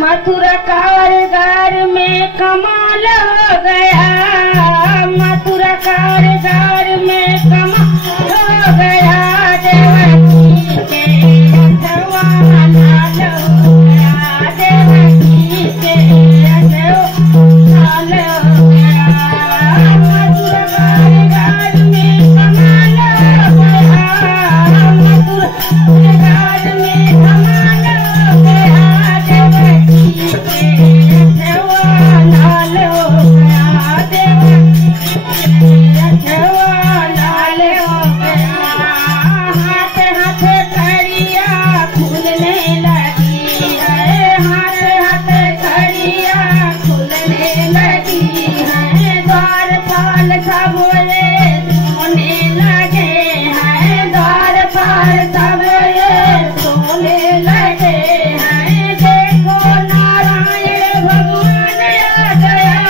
मथुरा कारगार में कमाल हो गया, मथुरा कारगार में कमाल हो गया। देवकी के अथवा लाल हो गया, देवकी के अथवा लाल हो गया। मथुरा कारगार में कमाल हो गया, मथुरा कारगार में कमाल हो गया। देवकी के अथवा लाल हो गया, देवकी के अथवा लाल हो गया। हाथ हाथ कड़िया खुलने लगी है, हाथ हाथ कड़िया खुलने लगी है। द्वारपाल सब ये सोने लगे हैं, द्वारपाल सब ये सोने लगे हैं। देखो नारायण भगवान आ गया,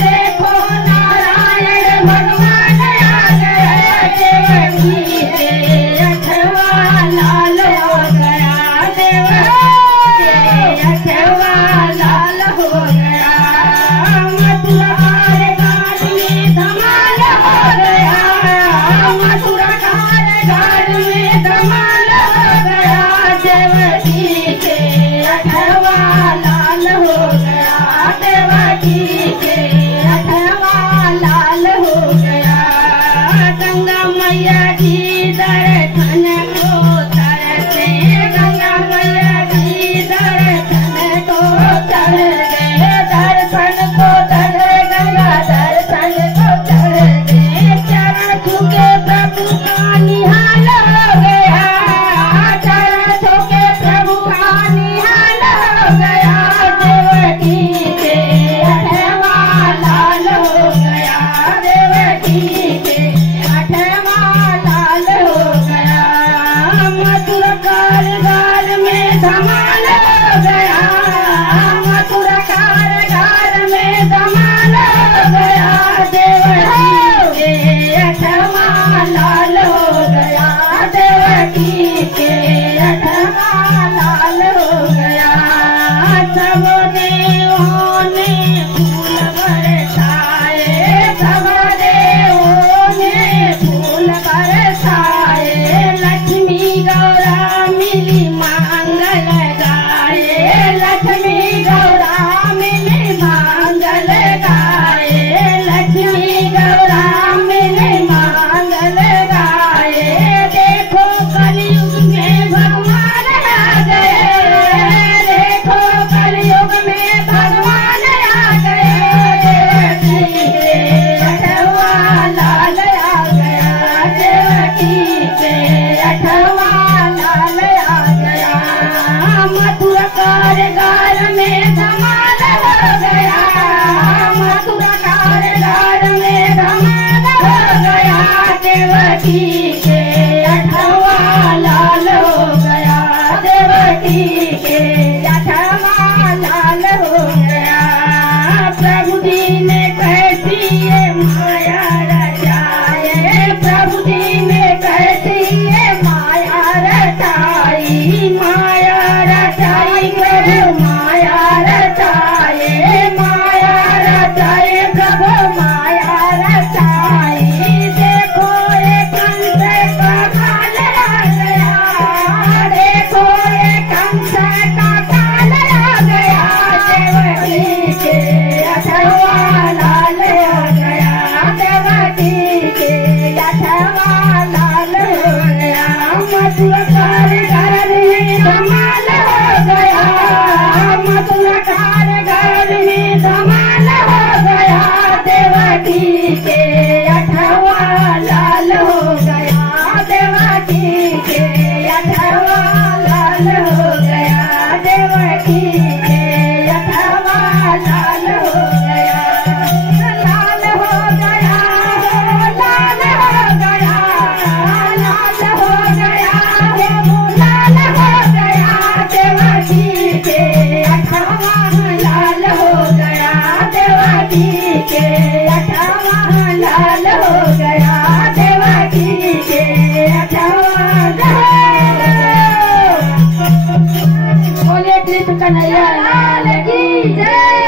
देखो नारायण भगवान आ गया। देवकी के अथवा लाल हो गया, देवकी के अथवा लाल हो गया। मथुरा कारगार में धमाल हो गया, मथुरा कारगार में धमाल हो गया। देवकी के अथवा लाल हो गया, देवकी के अथवा लाल हो गया। गंगा मैया जी दर्शन को तरसे, गंगा मैया जी दर्शन को तर गए, दर्शन को तर गंगा दर्शन को तर गए। चरण छूके प्रभु का निहाल हो गया, चरण छूके प्रभु का निहाल हो गया। देवकी के अथवा लाल हो गया, देवकी के अथवा लाल हो गया। मथुरा कारगार में धमाल हो गया, मथुरा कारगार में धमाल हो गया। देवकी के अथवा लाल हो गया, देवकी के अथवा लाल हो गया। सब देवों ने फूल बरसाए, सब देवों ने फूल बरसाए। लक्ष्मी गौरा मिली मांगल गाए, लक्ष्मी गौरा मिली मांगल गाए, लक्ष्मी गौरा मिली मांगल गाए। देखो कलयुग में भगवान आ गए, देखो कलयुग में भगवान आ गए। देवकी के अथवा लाल आ गया, देवकी के अथवा लाल आ गया। मथुरा कारगार में धमाल हो गया, मथुरा कारगार में धमाल हो गया। देवकी के अथवा लाल हो गया, देवकी के अथवा लाल हो गया। प्रभु जी ने कैसी ये माया रचाए, प्रभु जी ने कैसी ये माया रचाई, माया रचाई प्रभु माया रचाए, माया रचाए प्रभु माया रचाई। देखो ये कंस का काल आ गया, देखो ये कंस का काल आ गया। देवकी के अथवा लाल हो गया, देवकी के अथवा लाल हो गया। मथुरा कारगार में धमाल हो गया, मथुरा कारगार में धमाल हो गया। देवकी के अथवा लाल हो गया, देवकी के अथवा लाल हो गया, देवकी के अथवा लाल हो गया। लाल हो गया, लाल हो गया, लाल हो गया, लाल हो गया। देवकी के अथवा लाल हो गया, देवकी के अथवा लाल हो गया, देवकी के अथवा लाल। कृष्ण कन्हैया लाल की जय।